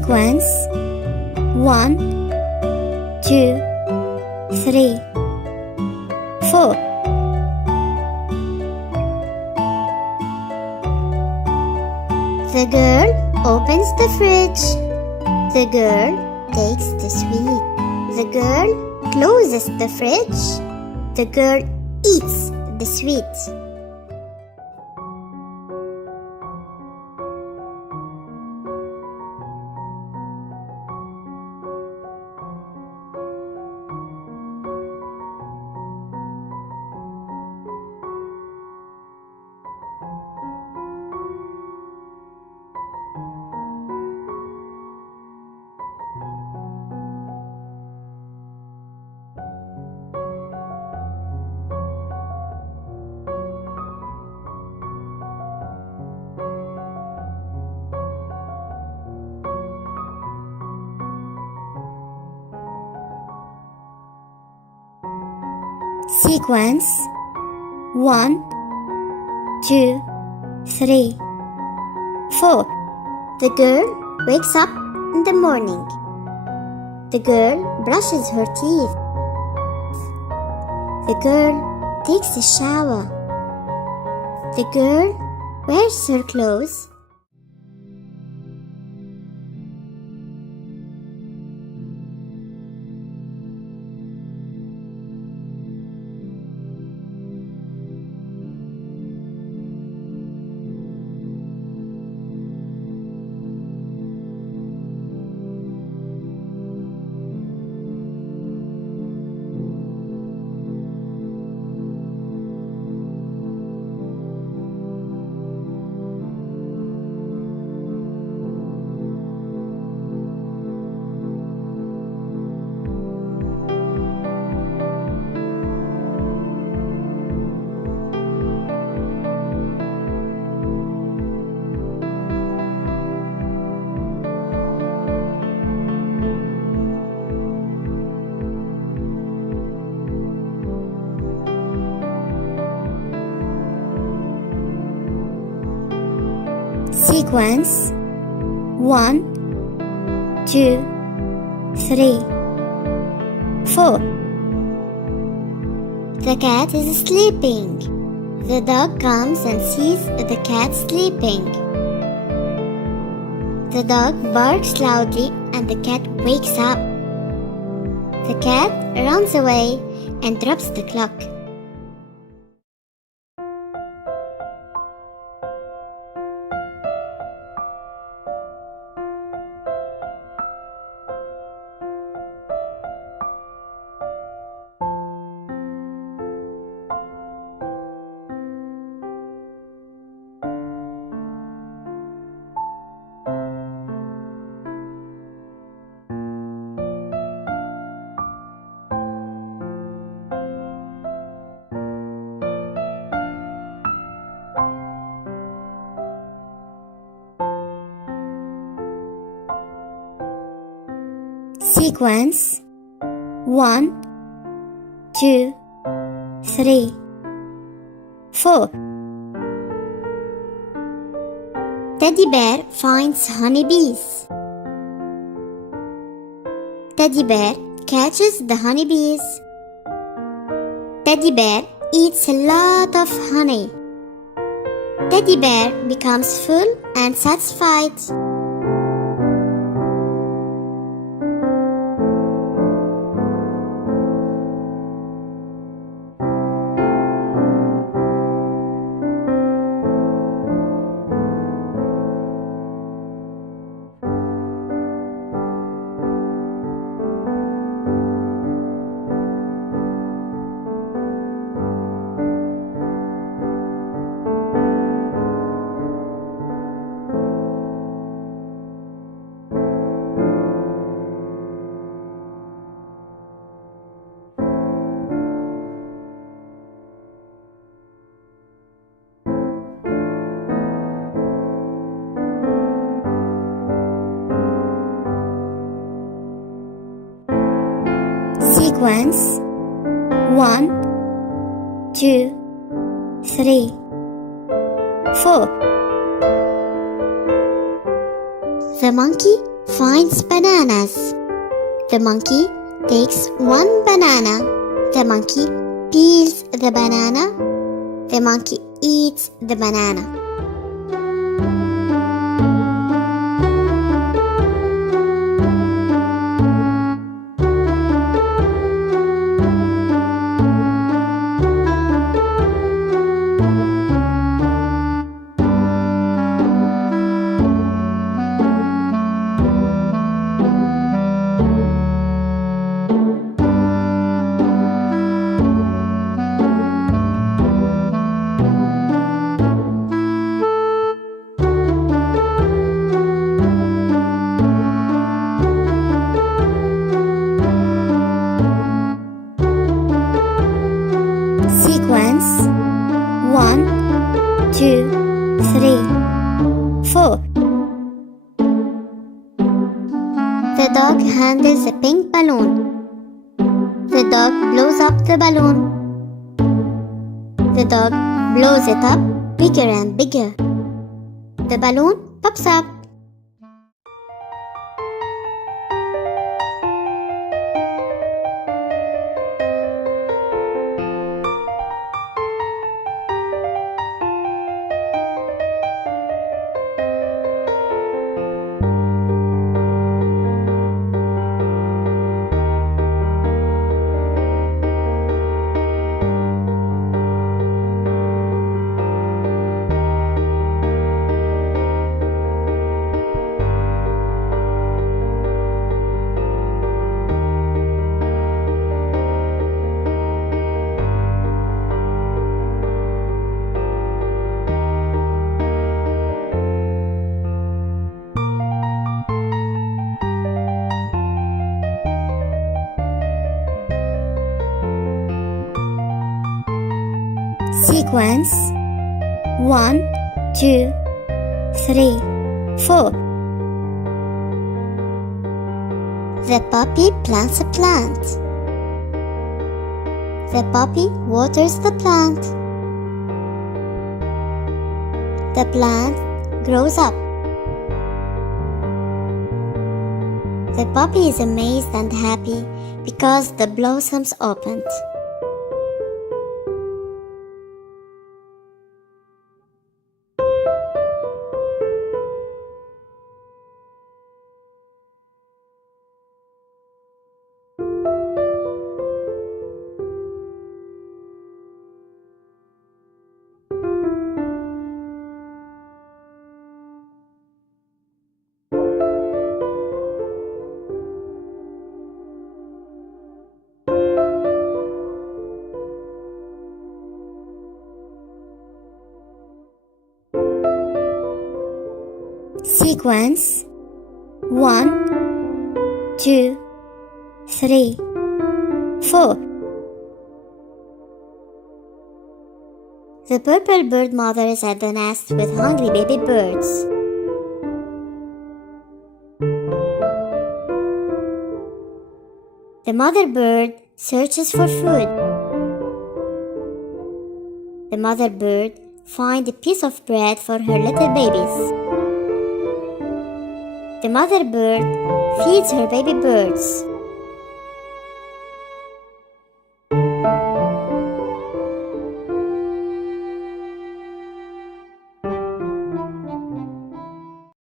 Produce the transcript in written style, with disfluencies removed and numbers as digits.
Sequence 1, 2, 3, 4. The girl opens the fridge. The girl takes the sweet. The girl closes the fridge. The girl eats the sweet. Sequence 1, 2, 3, 4. The girl wakes up in the morning. The girl brushes her teeth. The girl takes a shower. The girl wears her clothes. Sequence 1, 2, 3, 4. The cat is sleeping. The dog comes and sees the cat sleeping. The dog barks loudly and the cat wakes up. The cat runs away and drops the clock. Sequence 1, 2, 3, 4. Teddy bear finds honeybees. Teddy bear catches the honeybees. Teddy bear eats a lot of honey. Teddy bear becomes full and satisfied. Sequence 1, 2, 3, 4. The monkey finds bananas. The monkey takes one banana. The monkey peels the banana. The monkey eats the banana. Sequence 1, 2, 3, 4. The dog handles a pink balloon. The dog blows up the balloon. The dog blows it up bigger and bigger. The balloon pops up. Sequence 1, 2, 3, 4. The puppy plants a plant. The puppy waters the plant. The plant grows up. The puppy is amazed and happy because the blossoms opened. Sequence 1, 2, 3, 4. The purple bird mother is at the nest with hungry baby birds. The mother bird searches for food. The mother bird finds a piece of bread for her little babies. The mother bird feeds her baby birds.